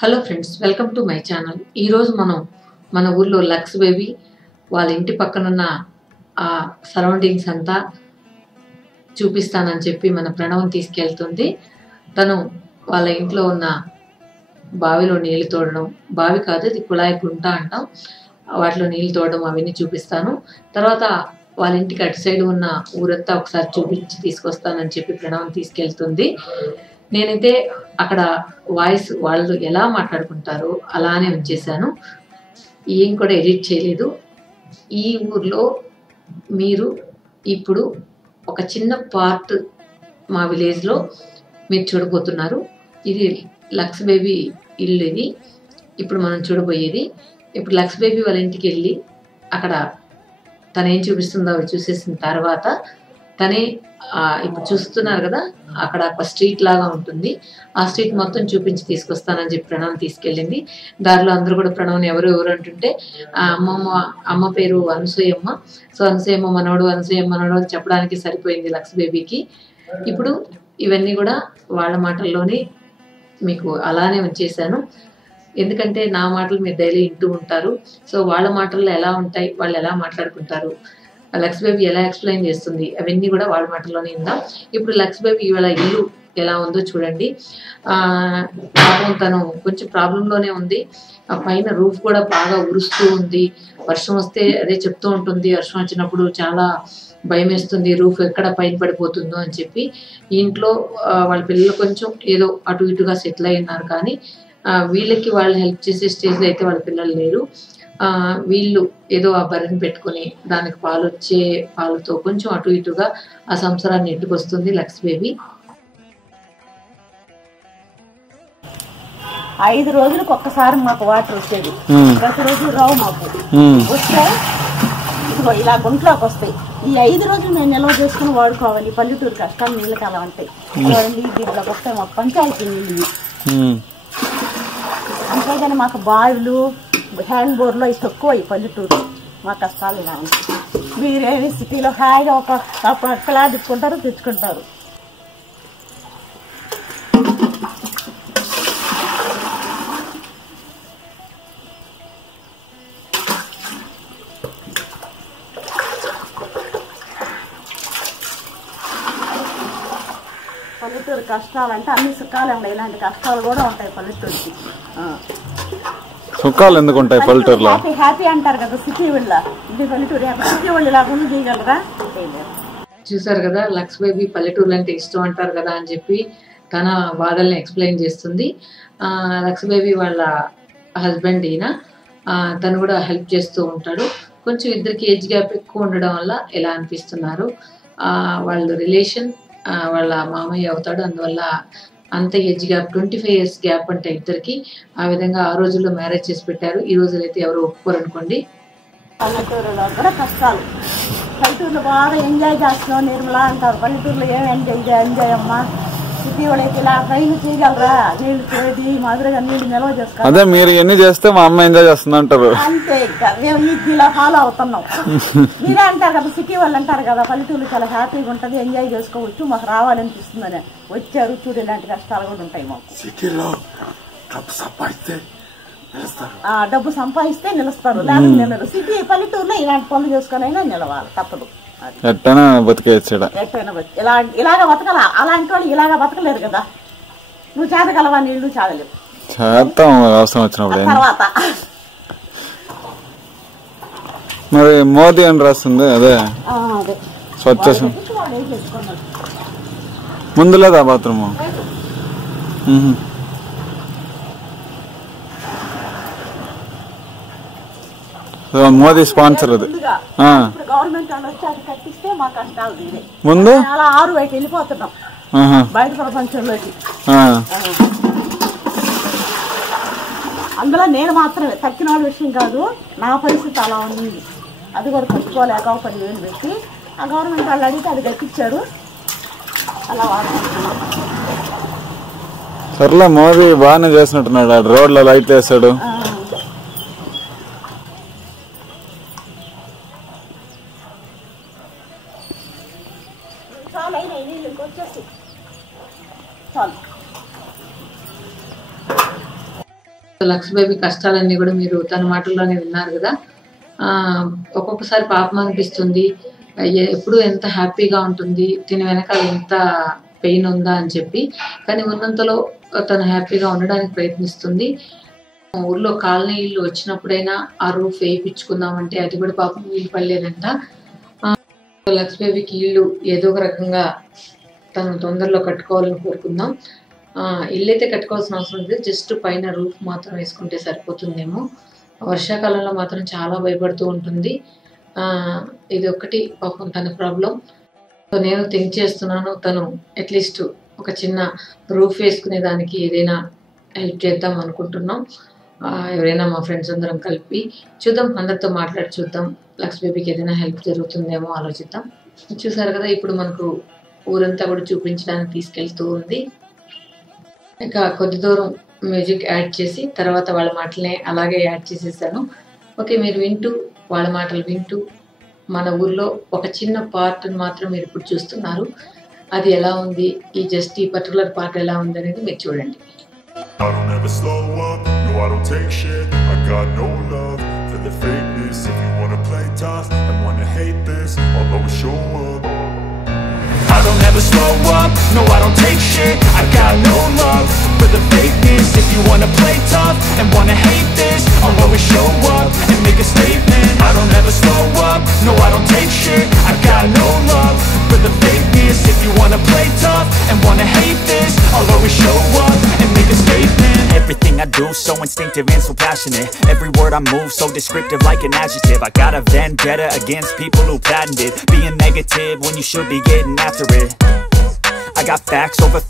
Hello friends, welcome to my channel. ఈరోజు మనం మన ఊర్లో లక్స్ బేబీ వాళ్ళ ఇంటి పక్కనున్న ఆ సరౌండింగ్స్ అంతా చూపిస్తానని చెప్పి మన ప్రణవం తీసుకెళ్తుంది. తను వాళ్ళ ఇంట్లో ఉన్న బావిలో నీళ్లు తోడడం, బావి కాదు ఇది కుళాయి గుంట అంటాం, వాటిలో నీళ్లు తోడడం అవన్నీ చూపిస్తాను. తర్వాత వాళ్ళ ఇంటికి అటు సైడ్ ఉన్న ఊరంతా ఒకసారి చూపించి తీసుకొస్తానని చెప్పి ప్రణవం తీసుకెళ్తుంది. నేనైతే అక్కడ వాయిస్ వాళ్ళు ఎలా మాట్లాడుకుంటారో అలానే ఉంచేశాను, ఏం కూడా ఎడిట్ చేయలేదు. ఈ ఊర్లో మీరు ఇప్పుడు ఒక చిన్న పార్ట్ మా విలేజ్లో మీరు చూడబోతున్నారు. ఇది లక్స్ బేబీ ఇల్లు. ఇది ఇప్పుడు మనం చూడబోయేది. ఇప్పుడు లక్స్ బేబీ వాళ్ళ ఇంటికి వెళ్ళి అక్కడ తను ఏం చూపిస్తుందో అవి చూసేసిన తర్వాత తనే ఇప్పుడు చూస్తున్నారు కదా, అక్కడ ఒక స్ట్రీట్ లాగా ఉంటుంది, ఆ స్ట్రీట్ మొత్తం చూపించి తీసుకొస్తానని చెప్పి ప్రణవం తీసుకెళ్ళింది. దారిలో అందరూ కూడా ప్రణవం ఎవరు అంటుంటే అమ్మ పేరు అనసూయమ్మ. సో అనసూయమ్మ మనవడు, అనసూయమ్మ మనవడు అని చెప్పడానికి సరిపోయింది లక్స్ బేబీకి. ఇప్పుడు ఇవన్నీ కూడా వాళ్ళ మాటల్లోనే మీకు అలానే ఉంచేశాను, ఎందుకంటే నా మాటలు మీరు డైలీ వింటూ ఉంటారు. సో వాళ్ళ మాటల్లో ఎలా ఉంటాయి, వాళ్ళు ఎలా మాట్లాడుకుంటారు, లక్స్ బేబీ ఎలా ఎక్స్ప్లెయిన్ చేస్తుంది, అవన్నీ కూడా వాళ్ళ మాటల్లోనే ఉందాం. ఇప్పుడు లక్స్ బేబీ ఇవాళ ఇల్లు ఎలా ఉందో చూడండి. పాపం తను కొంచెం ప్రాబ్లంలోనే ఉంది. ఆ పైన రూఫ్ కూడా బాగా ఉరుస్తూ ఉంది. వర్షం వస్తే అదే చెప్తూ ఉంటుంది, వర్షం వచ్చినప్పుడు చాలా భయం వేస్తుంది, రూఫ్ ఎక్కడ పైన పడిపోతుందో అని చెప్పి. ఇంట్లో వాళ్ళ పిల్లలు కొంచెం ఏదో అటు ఇటుగా సెటిల్ అయి ఉన్నారు, కానీ వీళ్ళకి వాళ్ళు హెల్ప్ చేసే స్టేజ్లో అయితే వాళ్ళ పిల్లలు లేరు. వీళ్ళు ఏదో ఆ బర్రెని పెట్టుకుని దానికి పాలు వచ్చే పాలతో కొంచెం అటు ఇటుగా ఆ సంసారాన్ని నెట్టుకొస్తుంది లక్స్ బేబీ. 5 రోజులకు ఒక్కసారి మాకు వాటర్ వచ్చేది, ప్రతిరోజు రావు మాకు. వస్తే ఇదిగో ఇలా గుంట్లోకి వస్తాయి. ఈ 5 రోజులు మేము నిల్వ చేసుకుని వాడుకోవాలి. పల్లెటూరు కష్టాలు నీళ్ళకి అలా ఉంటాయి. దీంట్లోకి వస్తాయి మాకు పంచాయతీ నీళ్ళు. అంతేగాని మాకు బావిలు హ్యాండ్ బోర్లో ఇవి తక్కువ. ఈ పల్లెటూరు మా కష్టాలు ఇలా ఉంటాయి. మీరేమి సిటీలో హాయిగా ఒక అక్కలా తెచ్చుకుంటారు, తెచ్చుకుంటారు. పల్లెటూరు కష్టాలు అంటే అన్ని సుఖాలే ఉన్నాయి, ఇలాంటి కష్టాలు కూడా ఉంటాయి పల్లెటూరుకి. సుఖాలు ఎందుకు ఉంటాయి పల్లెటూరులో? హ్యాపీ అంటారు కదా సిటీ వాళ్ళ, ఇది పల్లెటూరు సిటీ వాళ్ళు లేకుండా చేయగలరా? చూసారు కదా, లక్స్ బేబీ పల్లెటూరు అంటే ఇష్టం అంటారు కదా అని చెప్పి తన బాధల్ని ఎక్స్ప్లెయిన్ చేస్తుంది. లక్స్ బేబీ వాళ్ళ హస్బెండ్ ఈయన, తను కూడా హెల్ప్ చేస్తూ ఉంటాడు. కొంచెం ఇద్దరికి ఏజ్ గ్యాప్ ఎక్కువ ఉండడం వల్ల ఎలా అనిపిస్తున్నారు. వాళ్ళ రిలేషన్ వాళ్ళ మామయ్య అవుతాడు, అందువల్ల అంత ఏజ్ గ్యాప్ 25 years గ్యాప్ అంటే ఇద్దరికి. ఆ విధంగా ఆ రోజుల్లో మ్యారేజ్ చేసి పెట్టారు. ఈ రోజులో అయితే ఎవరు ఒప్పుకోరు అనుకోండి. పల్లెటూరులో కూడా కష్టాలు. పల్లెటూరులో బాగా ఎంజాయ్ చేస్తున్నాం నిర్మలా అంటారు. పల్లెటూరులో ఏం ఎంజాయ్ అమ్మా. సిటీ వాళ్ళైతే ఇలా ట్రైన్ చేయగలరా? నీళ్లు చేది మాదిరిగా నీళ్లు నిల్వ చేసుకోవాలి. అదే మీరు ఎన్ని చేస్తే మా అమ్మ ఎంజాయ్ చేస్తుంది అంటారు. అంతే, మేము ఇలా ఫాలో అవుతున్నాం. మీరే అంటారు కదా, సిటీ వాళ్ళు అంటారు కదా పల్లెటూరు చాలా హ్యాపీగా ఉంటది, ఎంజాయ్ చేసుకోవచ్చు, మాకు రావాలనిపిస్తుందని. వచ్చారు చూడు, ఇలాంటి కష్టాలు కూడా ఉంటాయి మాకు. సిటీలో డబ్బు సంపాదిస్తే నిలుస్తారు, లేకపోతే నిలరు. సిటీ పల్లెటూరులో ఇలాంటి పనులు చేసుకునైనా నిలవాలి, తప్పదు. ఎట్టైనా బతికేయచ్చు, ఇలాగ బతకాల. అలాంటి వాళ్ళు ఇలాగ బతకలేరు కదా. నువ్వు చేతగలవా? నీళ్లు చాదలేవు, చేద్దాం అవసరం వచ్చినప్పుడు. తర్వాత మరి మోదీ అని రాస్తుంది, అదే స్వచ్ఛ ముందు లేదా బాత్రూమ్? మోదీ స్పాన్సర్ అది. గవర్నమెంట్ వాళ్ళు వచ్చి అది కట్టిస్తే మా కష్టాలు తీరే. ముందు అలా 6 బయట వెళ్ళిపోతున్నాం బయట ప్రపంచంలోకి. అందులో నేను మాత్రమే తక్కిన వాళ్ళ విషయం కాదు, నా పరిస్థితి అలా ఉంది. అది కూడా కట్టుకోలేక 10,000 పెట్టి ఆ గవర్నమెంట్ వాళ్ళు అడిగితే అది కట్టించారు, అలా వాడుకుంటున్నాం. సర్లే, మోదీ బాగానే చేసినట్టున్నాడు, రోడ్ల లైట్లు వేసాడు. చాలు. లక్స్ బేబీ కష్టాలన్నీ కూడా మీరు తన మాటల్లోనే విన్నారు కదా. ఒక్కొక్కసారి పాపం అనిపిస్తుంది, ఎప్పుడు ఎంత హ్యాపీగా ఉంటుంది, దీని వెనకాల ఎంత పెయిన్ ఉందా అని చెప్పి. కానీ ఉన్నంతలో తను హ్యాపీగా ఉండడానికి ప్రయత్నిస్తుంది. ఊర్లో కాలనీ ఇల్లు వచ్చినప్పుడైనా ఆ రూఫ్ వేయించుకుందామంటే అది కూడా పాపం వీలు పడలేదంట. లక్స్ బేబీకి ఇల్లు ఏదో ఒక రకంగా తను తొందరలో కట్టుకోవాలని కోరుకుందాం. ఇల్లు అయితే కట్టుకోవాల్సిన అవసరం లేదు, జస్ట్ పైన రూఫ్ మాత్రం వేసుకుంటే సరిపోతుందేమో. వర్షాకాలంలో మాత్రం చాలా భయపడుతూ ఉంటుంది. ఇది ఒక్కటి పాపం తన ప్రాబ్లం. నేను థింక్ చేస్తున్నాను, తను అట్లీస్ట్ ఒక చిన్న రూఫ్ వేసుకునే దానికి ఏదైనా హెల్ప్ చేద్దాం అనుకుంటున్నాం. ఎవరైనా మా ఫ్రెండ్స్ అందరం కలిపి చూద్దాం, అందరితో మాట్లాడి చూద్దాం, లక్స్ బేబీకి ఏదైనా హెల్ప్ జరుగుతుందేమో ఆలోచిద్దాం. చూసారు కదా, ఇప్పుడు మనకు ఊరంతా కూడా చూపించడానికి తీసుకెళ్తూ ఉంది. ఇంకా కొద్ది దూరం మ్యూజిక్ యాడ్ చేసి తర్వాత వాళ్ళ మాటలనే అలాగే యాడ్ చేసేసాను. ఓకే, మీరు వింటూ వాళ్ళ మాటలు వింటూ మన ఊర్లో ఒక చిన్న పార్ట్ మాత్రం మీరు ఇప్పుడు చూస్తున్నారు. అది ఎలా ఉంది, ఈ పర్టికులర్ పార్ట్ ఎలా ఉంది అనేది మీరు చూడండి. I don't ever slow up, no I don't take shit. I got no love for the fakeness. If you wanna play tough and wanna hate this, I'll always show up. I don't ever slow up, no I don't take shit. I got no love for the fakeness. If you wanna play tough and wanna hate this, I'll always show up and make a statement. I don't ever slow up, no I don't take shit. I got no love for the fakeness. If you wanna play tough and wanna hate this, I'll always show up and make a statement. Everything I do so instinctive and so passionate. Every word I move so descriptive like an adjective. I got a vendetta against people who patented being negative when you should be getting after it. I got facts over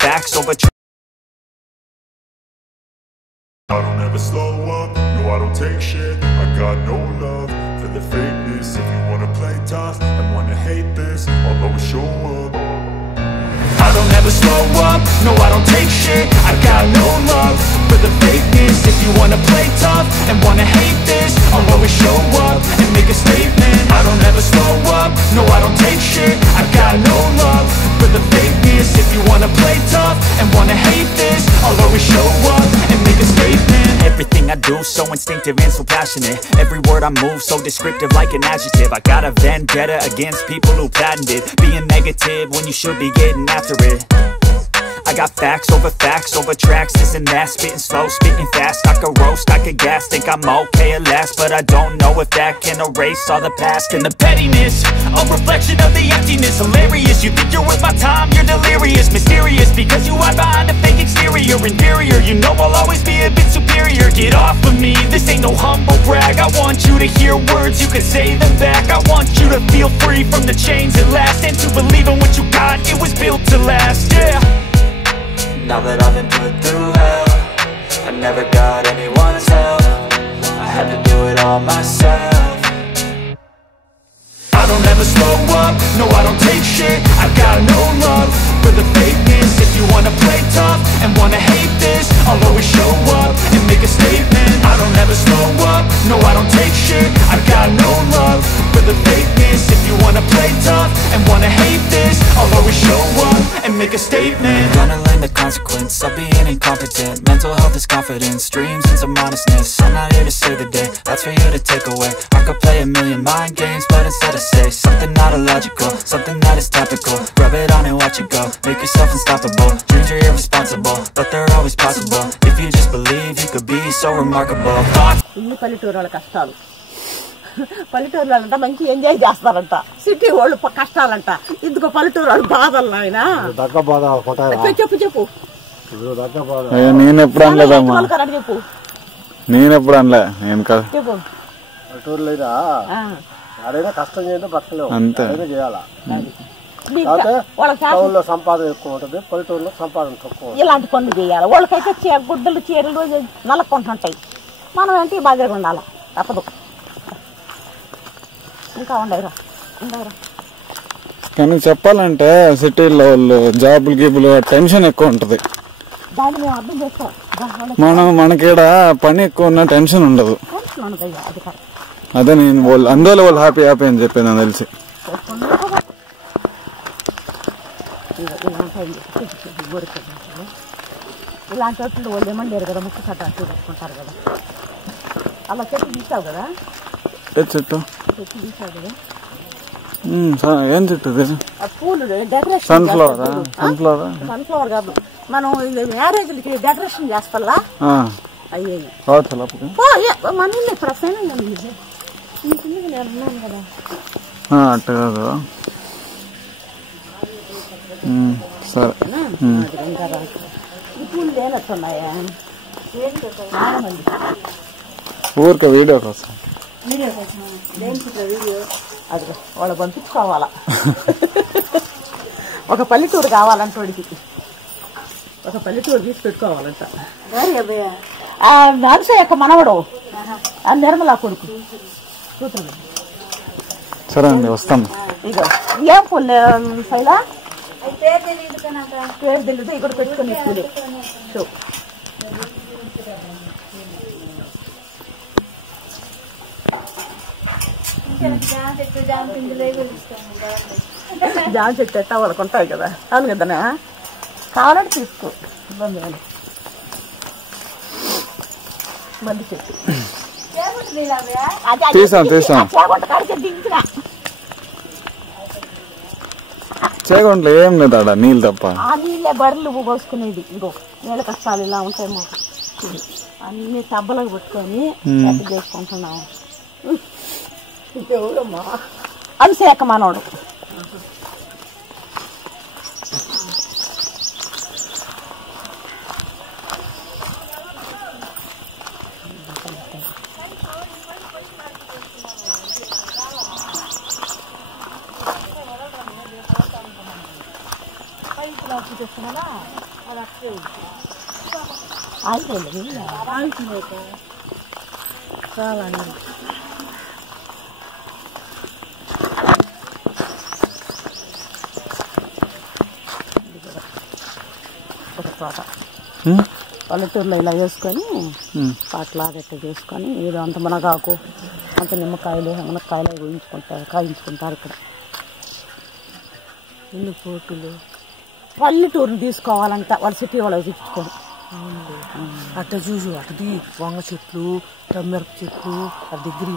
I don't ever slow up, no I don't take shit. I got no love for the fakeness. If you wanna play tough and wanna hate this, I'll always show up. I don't ever slow up, no I don't take shit. I got no love for the fakeness. If you wanna play tough and wanna hate this, I'll always show up and make a statement. I don't ever slow up, no I don't take shit. I got no love for the fakeness. If you wanna play tough and wanna hate this, I'll always show up and make a statement. Everything I do so instinctive and so passionate. Every word I move so descriptive like an adjective. I got a vendetta against people who patented being negative when you should be getting after it. I got facts over tracks, this and that. Spitting slow, spitting fast. I could roast, I could gas. Think I'm okay at last, but I don't know if that can erase all the past. And the pettiness, a reflection of the emptiness. Hilarious, you think you're worth my time, you're delirious. Mysterious, because you hide behind a fake exterior. Inferior, you know I'll always be a bit superior. Get off of me, this ain't no humble brag. I want you to hear words, you can say them back. I want you to feel free from the chains at last, and to believe in what you got, it was built to last, yeah. Now that I've been put through hell, I never got anyone's help. I had to do it all myself. I don't ever slow up, no I don't take shit. I got no love for the fakeness. If you wanna play tough and wanna hate this, I'll always show up and make a statement. I don't ever slow up, no I don't take shit. I got no love for the fakeness. If you wanna play tough and wanna hate this, I'll always show up and make a statement. Gonna learn the consequence of being incompetent. Mental health is confidence, dreams and some honestness. I'm not here to save the day, that's for you to take away. I could play a million mind games, but instead I say something not illogical, something that is topical. Rub it on and watch it go, make yourself unstoppable. Dreams are irresponsible, but they're always possible. If you just believe, you could be so remarkable. ఇల్లు పల్లెటూరు వాళ్ళ కష్టాలు. పల్లెటూరు వాళ్ళంట మంచి enjoy చేస్తారంట, city వాళ్ళు కష్టాలంట. ఇందుకు పల్లెటూరు వాళ్ళు బాధలు నాయన చెప్పు చెప్పు. నేను ఎప్పుడు అనలేదమ్మా, చెప్పు నేను ఎప్పుడు అనలే. నేను చెప్పు కష్టం చేయండి బతకలేవు, అంతే చేయాలా. వాళ్ళ సంపాదన ఎక్కువ ఉంటుంది, పల్లెటూరులో సంపాదన తక్కువ. ఇలాంటి పనులు చేయాలి. వాళ్ళకైతే గుడ్డలు చీరలు నలక్కుంటుంటాయి, మనం ఏంటి బాగా ఉండాలి, తప్పదు. ఇంకా ఉండవురా. కానీ చెప్పాలంటే సిటీలో వాళ్ళు జాబులు గీబులు టెన్షన్ ఎక్కువ ఉంటది. దాన్ని మేము అర్థం చేస్తాం. మనకిడ పని ఎక్కువ ఉన్న టెన్షన్ ఉండదు. అదే నేను అందువల్ల వాళ్ళు హ్యాపీ అని చెప్పేది నాకు తెలిసి. ఇలాంటి చెట్లు వాళ్ళు ఏమంటారు కదా ముక్కు కట్ట చూసుకుంటారు కదా అలా చెట్టు తీసావు కదా ఏ చెట్టు చెట్టు తీసావు కదా ఏం చెట్టు ఇది పూలు డెకరేషన్ సన్ఫ్లవర్ కాదు మనం మ్యారేజ్లకి డెకరేషన్ చేస్తా అయ్యాయి మన ఇల్లు ప్రసన్న నేను కదా అట్ట కాదు సరే పూలు లేనట్టున్నాయా ఊరికే వీడియో కోసం వీడియో అది వాళ్ళు పంపించుకోవాలా ఒక పల్లెటూరు కావాలంట వాడికి ఒక పల్లెటూరు తీసి పెట్టుకోవాలంట నాన్స యొక్క మనవడు నిర్మలా కొడుకు కూతురు సరే అండి వస్తాను ఇగో ఏం పూలు శైలా పేరు తెలియదు ఇక్కడ పెట్టుకుని పూలు జామ చెట్టు ఎట్టా వాళ్ళకు ఉంటాయి కదా అవును కదా కావాలంటే తీసుకో ఇబ్బంది లేదు బండి చెట్టు చేగొంట్లో ఏం లేదు ఆడ నీళ్ళు తప్ప ఆ నీళ్ళే బర్రెలు పోసుకునేది ఇంకో నీళ్ళ కష్టాలు ఇలా ఉంటాయి మాకు అన్ని టబ్బలకు పెట్టుకొని చేసుకుంటున్నాము అభిషేక మనోడు చాలా తోట పల్లెటూరులో ఇలా వేసుకొని పాటలాగట్టు చేసుకొని ఏదో అంత మునగాకు అంత నిమ్మకాయలు మునక్కాయలు కాయించుకుంటారు ఇక్కడ ఎన్ని పోటులు పల్లెటూరుని తీసుకోవాలంట వాళ్ళ సిటీ వాళ్ళకి తెచ్చుకోరు అట్ట చూసు అటుది వంగ చెట్లు టమ్మెరపు చెట్లు దగ్గర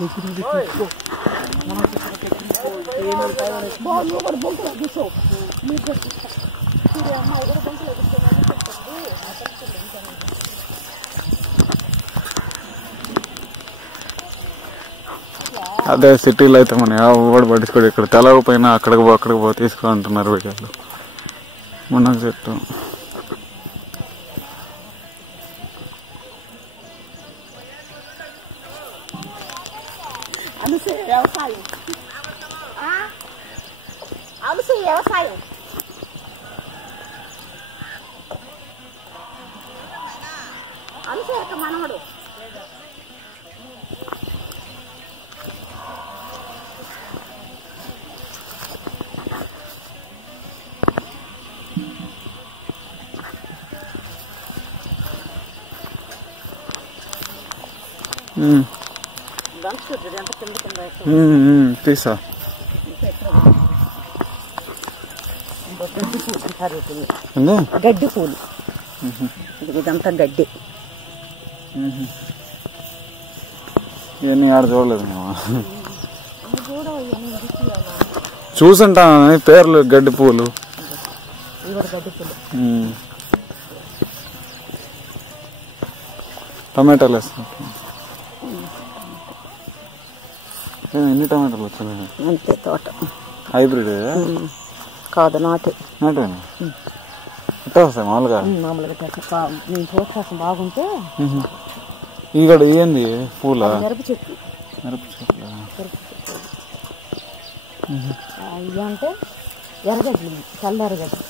తీసుకో అదే సిటీలో అయితే మన ఎవడు పట్టించుకోడు ఇక్కడ తెలవకపోయినా అక్కడికి పో తీసుకో అంటున్నారు వీళ్ళు మునగ చెట్టు వ్యవసాయం అనుసూయ మనవడు తీసా గడ్డి పూలు ఇదంతా గడ్డి ఇవన్నీ ఆడ చూడలేదు మేము చూసుంటా పేర్లు గడ్డి పూలు టమాటాలు వేస్తాం ఎన్ని టమాటాలు వచ్చాయి అంతే తోట హైబ్రిడ్ కాదు నాటే ఎట్లా వస్తాయి మామూలుగా నేను ప్రోత్సాహం బాగుంటే ఇక్కడ ఏంది పూల మిరప చెట్లు ఇవి అంటే ఎర్రగడ్డలు తెల్ల ఎర్రగడ్డలు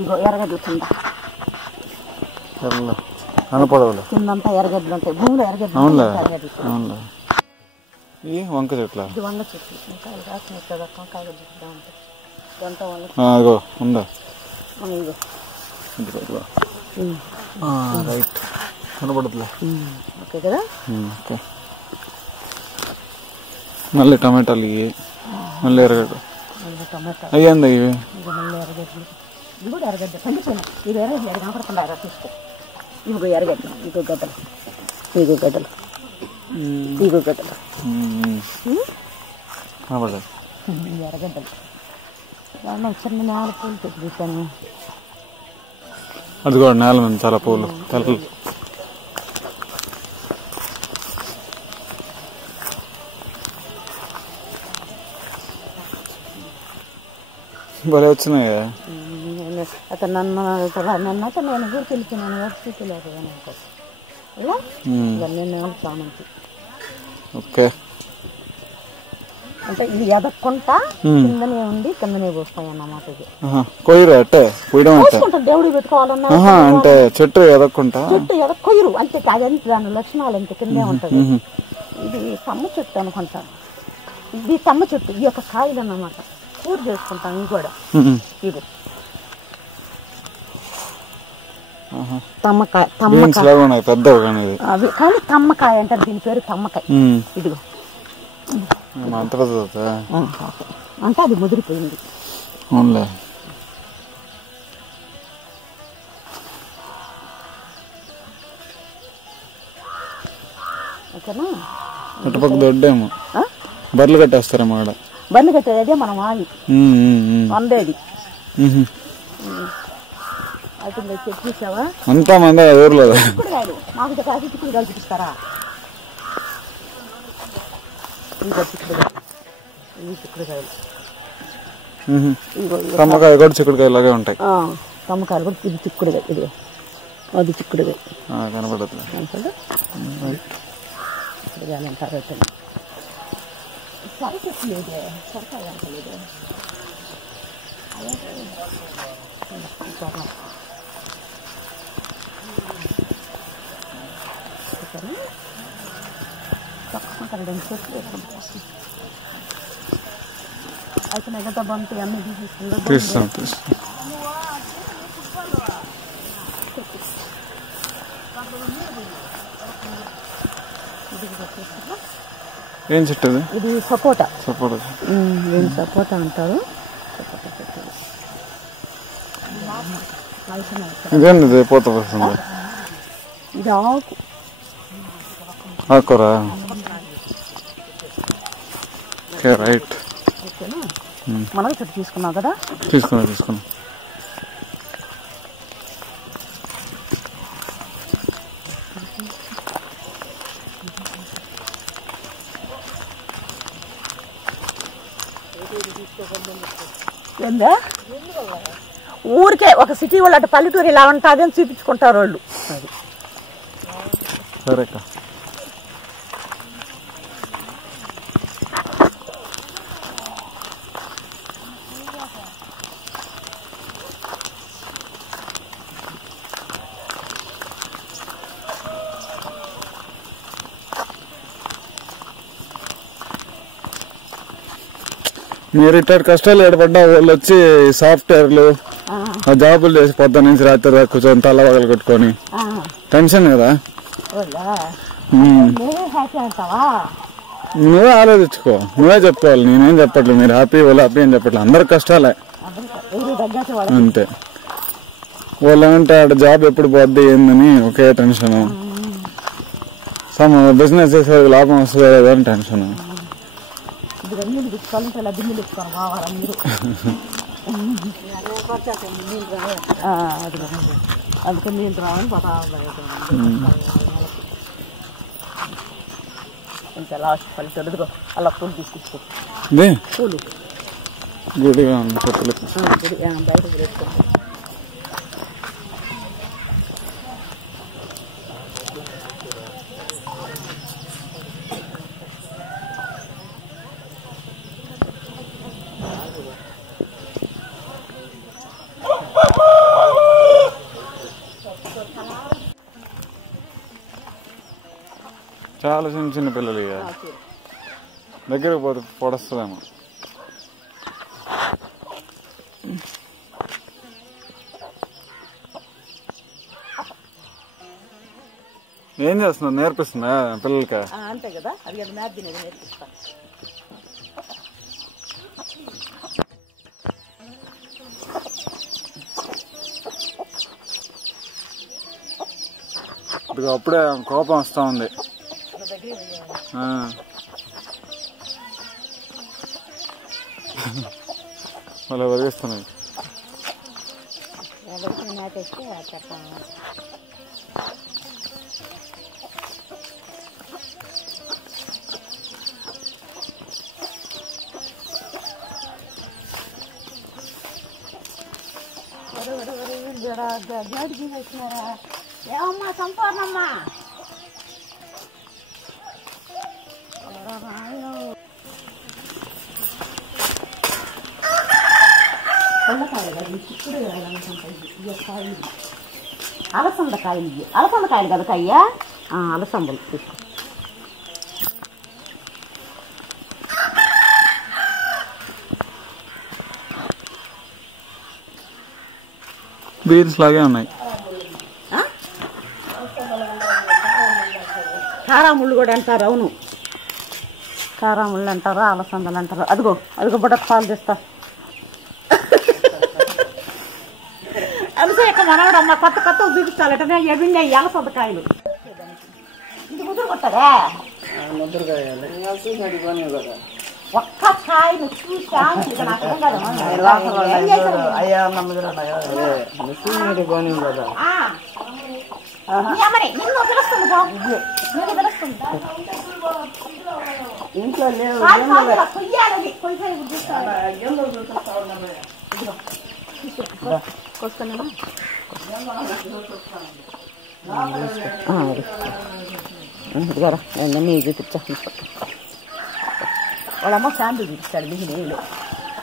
ఇగో ఎర్రగడ్డలు కింద కనపడవులే కిందంతా ఎర్రగడ్డలు ఉంటాయి భూమిలో ఎర్రగడ్డలు వంక చెట్ల ఇది వంగ చెట్లు వంకాయలు కాసినాయి కదా వంకాయలు చెట్లు ఉంటాయి ఇదంతా వంగ ఉందా ఇగో రైట్ కనపడదులే ఓకే కదా ఓకే మళ్ళీ టమాటాలు ఇవి మళ్ళీ ఎర్రగడ్డ టమాటా అయ్యింది ఇవి మళ్ళీ ఎర్రగడ్డలు ఇది కూడా ఎర్రగడ్డ పండిపోయినా ఇది ఎర్రగడ్డ కనపడుతుందా చూస్తే ఇదిగో ఎర్రగడ్డ ఇగో గడ్డలు ఇగో గడ్డలు ఇగో గడ్డలు ఎర్రగడ్డలు దాంట్లో చిన్న నేల పూలు పెట్టి చూసాను అది కూడా నేల మీద చాలా పూలు తెల్ల భలే వచ్చినాయి అతను నన్ను నేను కూడా తెలిసినాను వర్షికి నేను సామంతి ఓకే అంటే ఇది ఎదక్కుంటా కిందనే ఉండి కిందనే పోస్తాయి అన్నమాట ఇది కొయ్యరు అట్టే పోసుకుంటారు దేవుడికి పెట్టుకోవాలన్నా అంటే చెట్టు ఎదక్కుంటా చెట్టు ఎదక్ కొయ్యరు అంతే అదంతే దాని లక్షణాలు అంతే కిందే ఉంటది ఇది తమ్మ చెట్టు అనుకుంటా ఇది తమ్మ చెట్టు ఈ యొక్క కాయలు అన్నమాట కూర చేసుకుంటాం ఇవి కూడా ఇది తమ్మకాయ అవి కానీ తమ్మకాయ అంటారు దీని పేరు తమ్మకాయ ఇదిగో అంటే అది ముదిరిపోయింది ఓకేనా అటుపక్క దొడ్డేమో బర్రెలు కట్టేస్తారేమో ఆడ బర్రెలు కట్టేది మనం ఆగి వందేది అయితే చెప్పేసావా అంతా మంది ఊర్లో చిక్కుడుకాయలు మాకు కాసి చిక్కుడుకాయలు చూపిస్తారా ఇంకా చిక్కుడుకాయలు తమ్మకాయ కూడా చిక్కుడుకాయ లాగే ఉంటాయి తమ్మకాయలు కూడా ఇది చిక్కుడుకాయ ఇది అది చిక్కుడుకాయ కనపడదు చిక్కుడుకాయలు అంటారు సరస్సు లేదు సరకాయ అంటలేదు అయితే మిగతా బంతి అన్ని తీస్తాం ఏం చెట్టు ఇది సపోటా సపోటా సపోటా అంటారు ఇదేంది పోత వస్తుంది ఇది ఆకు ఆకురా ఓకే రైట్ మనం చెట్టు తీసుకున్నాం కదా తీసుకున్నా ఏందా ఊరికే ఒక సిటీ వాళ్ళు అటు పల్లెటూరు ఇలా ఉంటుంది అని చూపించుకుంటారు వాళ్ళు సరే మీరు ఇట్లా కష్టాలు ఏర్పడ్డా వాళ్ళు వచ్చి సాఫ్ట్వేర్లు జాబులు చేసి పొద్దున్న నుంచి రాత్రి దాకా కూర్చొని తల్లవగలు కొట్టుకొని టెన్షన్ కదా నువ్వే ఆలోచించుకో నువ్వే చెప్పుకోవాలి నేనేం చెప్పట్లేదు మీరు హ్యాపీ వాళ్ళు హ్యాపీ అని చెప్పట్లేదు అందరు కష్టాలే అంతే వాళ్ళు ఏమంటే ఆడ జాబ్ ఎప్పుడు పోద్ది ఏందని ఒకే టెన్షన్ బిజినెస్ చేసే లాభం వస్తుంది కదా అని టెన్షన్ అందుకని నీళ్ళు రావని పోతా ఇంకా లాస్ట్ పల్లెటూరు అలా పూలు తీసుకొచ్చుకో పూలు గుడిగా ఉంది బయట వేసుకో చాలా చిన్న చిన్న పిల్లలు దగ్గరకు పోతే పొడస్తుందేమో ఏం చేస్తున్నావు నేర్పిస్తుందా పిల్లలకి అంతే కదా అది మ్యాథ్ తినేది నేర్పిస్తాను ఇదిగో అప్పుడే కోపం వస్తా ఉంది. అలా వదిలేస్తున్నాయి. ఏమమ్మా సంపూర్ణమ్మా అలసందకాయలు అలసందకాయలు కదా కయ్యా అలసందలు తీసుకో. బీన్స్ లాగే ఉన్నాయి. కారాముళ్ళు కూడా అంటారు. అవును, కారాముళ్ళు అంటారు, అలసందలు అంటారు. అదిగో అదిగో బుడక పాలు తెస్తా. అలసే యొక్క మనవడమ్మ కొత్త కొత్త చూపించాలట. ఎడుండే అలసందకాయలు ఇది ముద్ర కొట్టదా? ఒక్క కాయను చూసా నిన్ను తెలుస్తుంది ఇంట్లో కొయ్యాలని కొస్తానేమా మీకు చూపించా. వాళ్ళమ్మ శాంతి చూపిస్తాడు బిగినీళ్ళు.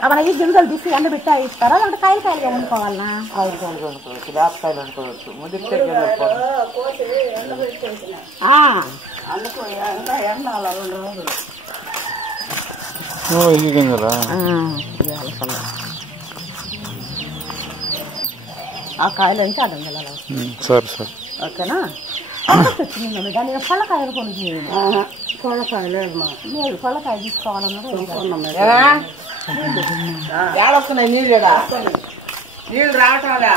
అవన్నీ ఈ గింజలు తీసి ఎండబెట్టా ఇస్తారా లేదంటే కాయలు కాయలుగా వండుకోవాలన్నా? కాయలు వండుకోవచ్చు, వేపకాయలు వండుకోవచ్చు, ముదిరితే ఆ కాయలు అంటే అర్థం కదా. సరే సరే ఓకేనా? వచ్చింది దాని పళ్ళకాయలు కొన్ని పళ్ళకాయలు లేదు, పళ్ళకాయ తీసుకోవాలన్నా ఏడొస్తున్నాయి నీళ్ళు, నీళ్ళు రావటంలే,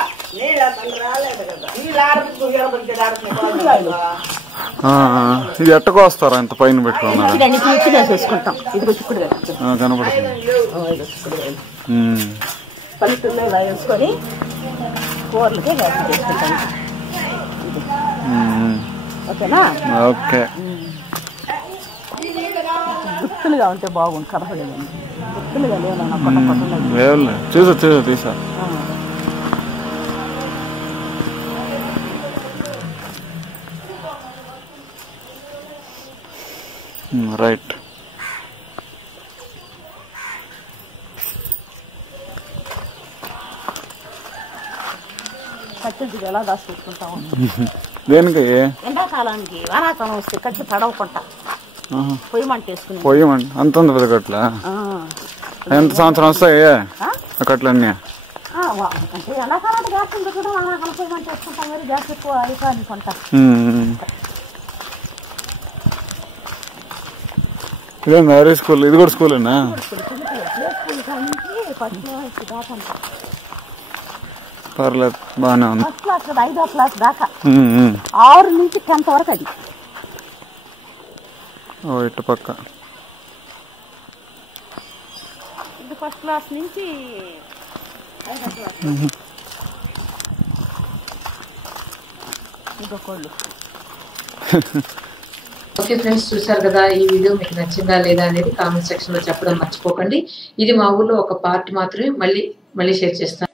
ఇది ఎట్టకు వస్తారా ఇంత పైన పెట్టుకున్నా చేసుకుంటాం. ఇది చిక్కుడు కనపడుతుంది. పల్లెటూరులో ఇలా వేసుకొని కూరలకే వేసి చేసుకుంటాం. ఓకేనా? ఓకే. గుత్తులుగా ఉంటే బాగుంది, కనపడేదండి. గుత్తులుగా లేవు చూసా తీసా. రైట్. కట్టెలు ఎలా దాచుకుంటాం? దేనికి? ఎండాకాలానికి వానాకాలం వస్తే కట్టి పడవకుంటా పొయ్యమంట వేసుకుని. పొయ్యమంట అంత ఉంది పెద్ద కట్ల. ఎంత సంవత్సరం వస్తాయి కట్లన్నీ? అంటే ఎండాకాలానికి గ్యాస్ ఉంది కూడా, వానాకాలం పొయ్యమంట వేసుకుంటాం. మరి గ్యాస్ ఎక్కువ అయిపోయింది. ఇదేంది హై స్కూల్? ఇది కూడా స్కూలేనా? పర్లేదు, బాగానే ఉంది. ఫస్ట్ క్లాస్ కదా, 5వ క్లాస్ దాకా, 6 నుంచి 10th వరకు. అది ఇటు పక్క ఇది ఫస్ట్ క్లాస్ నుంచి 5వ క్లాస్. ఇంకొకళ్ళు. ఓకే ఫ్రెండ్స్, చూసారు కదా. ఈ వీడియో మీకు నచ్చిందా లేదా అనేది కామెంట్ సెక్షన్ లో చెప్పడం మర్చిపోకండి. ఇది మా ఊర్లో ఒక పార్ట్ మాత్రమే. మళ్ళీ షేర్ చేస్తాను.